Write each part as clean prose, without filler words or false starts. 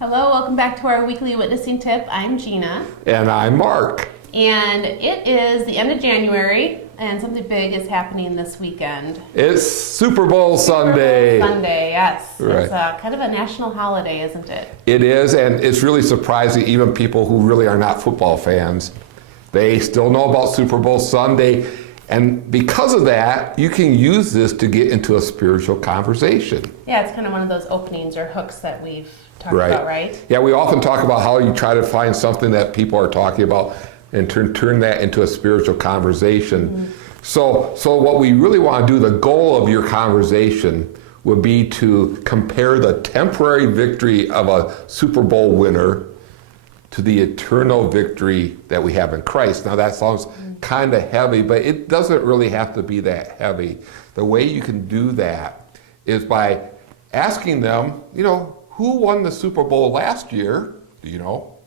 Hello, welcome back to our weekly witnessing tip. I'm Gina. And I'm Mark. And it is the end of January, and something big is happening this weekend. It's Super Bowl Sunday. Super Bowl Sunday, yes. Right. It's kind of a national holiday, isn't it? It is, and it's really surprising, even people who really are not football fans, they still know about Super Bowl Sunday. And because of that, you can use this to get into a spiritual conversation. Yeah, it's kind of one of those openings or hooks that we've talked about, right? Yeah, we often talk about how you try to find something that people are talking about and turn that into a spiritual conversation. Mm-hmm. So what we really want to do, the goal of your conversation would be to compare the temporary victory of a Super Bowl winner to the eternal victory that we have in Christ. Now that sounds kind of heavy, but it doesn't really have to be that heavy. The way you can do that is by asking them, who won the Super Bowl last year? Do you know?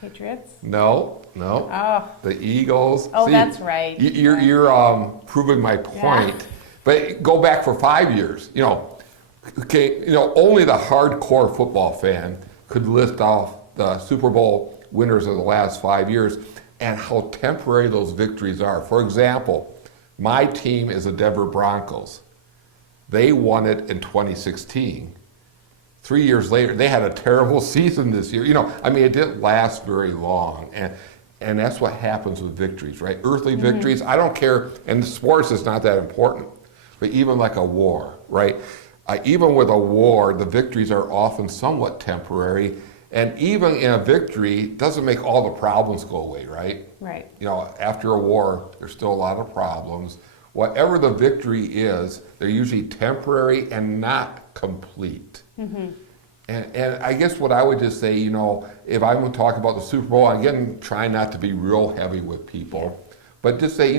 Patriots? No. Oh. The Eagles. Oh, See, that's right. You're proving my point. Yeah. But go back for 5 years. Only the hardcore football fan could list off the Super Bowl winners of the last 5 years and how temporary those victories are. For example, my team is the Denver Broncos. They won it in 2016. 3 years later, they had a terrible season this year. It didn't last very long. And that's what happens with victories, right? Earthly victories, I don't care, and sports is not that important, but even like a war, right? Even with a war, the victories are often somewhat temporary. And even in a victory, doesn't make all the problems go away, right? Right. After a war, there's still a lot of problems. Whatever the victory is, they're usually temporary and not complete. Mm-hmm. And I guess what I would just say, if I'm going to talk about the Super Bowl, again, try not to be real heavy with people, but just say,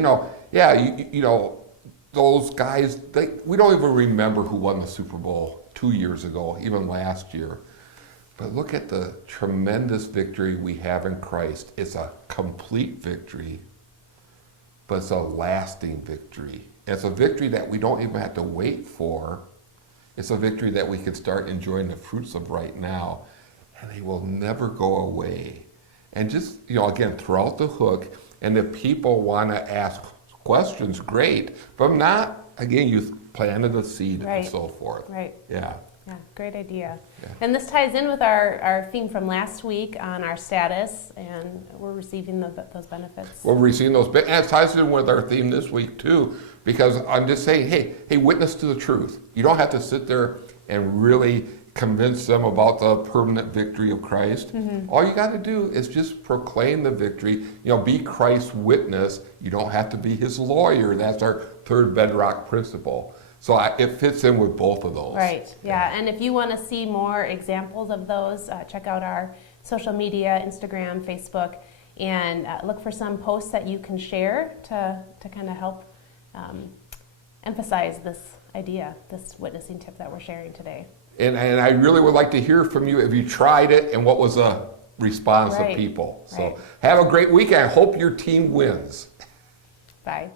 those guys, we don't even remember who won the Super Bowl 2 years ago, even last year. But look at the tremendous victory we have in Christ. It's a complete victory, but it's a lasting victory. And it's a victory that we don't even have to wait for. It's a victory that we can start enjoying the fruits of right now, and they will never go away. And just, again, throw out the hook, and if people want to ask questions, great. But if not, again, you planted a seed and so forth. Right. Yeah. Yeah, great idea. Yeah. And this ties in with our theme from last week on our status, and we're receiving those benefits. We're receiving those benefits. And it ties in with our theme this week, too, because I'm just saying, hey, witness to the truth. You don't have to sit there and really convince them about the permanent victory of Christ. Mm-hmm. All you got to do is just proclaim the victory. Be Christ's witness. You don't have to be his lawyer. That's our third bedrock principle. So it fits in with both of those. Right, yeah. And if you want to see more examples of those, check out our social media, Instagram, Facebook, and look for some posts that you can share to kind of help emphasize this idea, this witnessing tip that we're sharing today. And I really would like to hear from you if you tried it and what was the response of people. So have a great weekend. I hope your team wins. Bye.